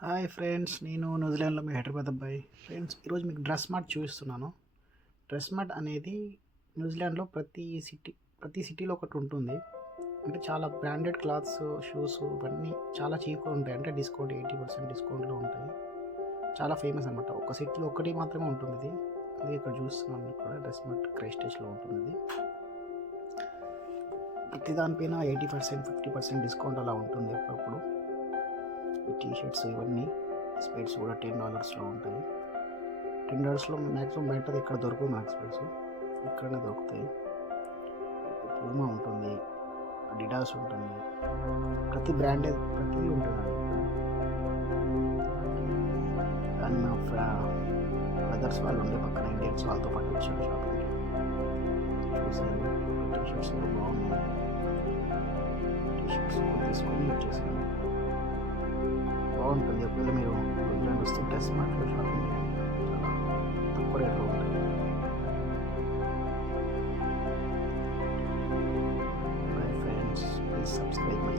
Hi friends, నేను న్యూజిలాండ్లో మీ హైదరాబాద్ అబ్బాయి. Friends, ఈరోజు మీకు డ్రెస్ మార్ట్ చూపిస్తున్నాను. డ్రెస్ మార్ట్ అనేది న్యూజిలాండ్లో ప్రతి సిటీలో ఒకటి ఉంటుంది. అంటే చాలా బ్రాండెడ్ క్లాత్స్, షూస్ ఇవన్నీ చాలా చీప్గా ఉంటాయి. అంటే డిస్కౌంట్ 80% డిస్కౌంట్లో ఉంటాయి. చాలా ఫేమస్ అనమాట. ఒక సిటీలో ఒకటి మాత్రమే ఉంటుంది ఇది. అది ఇక్కడ చూస్తున్నాను. ఇక్కడ డ్రెస్ మార్ట్ క్రైస్టేజ్లో ఉంటుంది ఇది. ప్రతి దానిపైన 80% 50% డిస్కౌంట్ అలా ఉంటుంది అప్పుడప్పుడు. ఈ టీషర్ట్స్ ఇవన్నీ స్పెట్స్ కూడా $10లో ఉంటాయి. $10లో మ్యాక్సిమం బయట ఇక్కడ దొరకదు. నాకు స్పెట్స్ ఇక్కడనే దొరుకుతాయి. పూమా ఉంటుంది, అడిడాస్ ఉంటుంది, ప్రతి బ్రాండెడ్ ప్రతిదీ ఉంటుంది. కానీ మా బ్రదర్స్ వాళ్ళు ఉండే పక్కన ఇండియన్స్ వాళ్ళతో పాటు వచ్చాను షాపింగ్కి. చూసాను టీషర్ట్స్ కూడా బాగున్నాయి. టీషర్ట్స్ తీసుకొని వచ్చేసాను. బాగుంటుంది. ఒకవేళ మీరు న్యూజిలాండ్ వస్తే డ్రెస్ మార్ట్లో షాపింగ్ చాలా తక్కువ రేట్లో ఉంటుంది. Bye friends, please subscribe my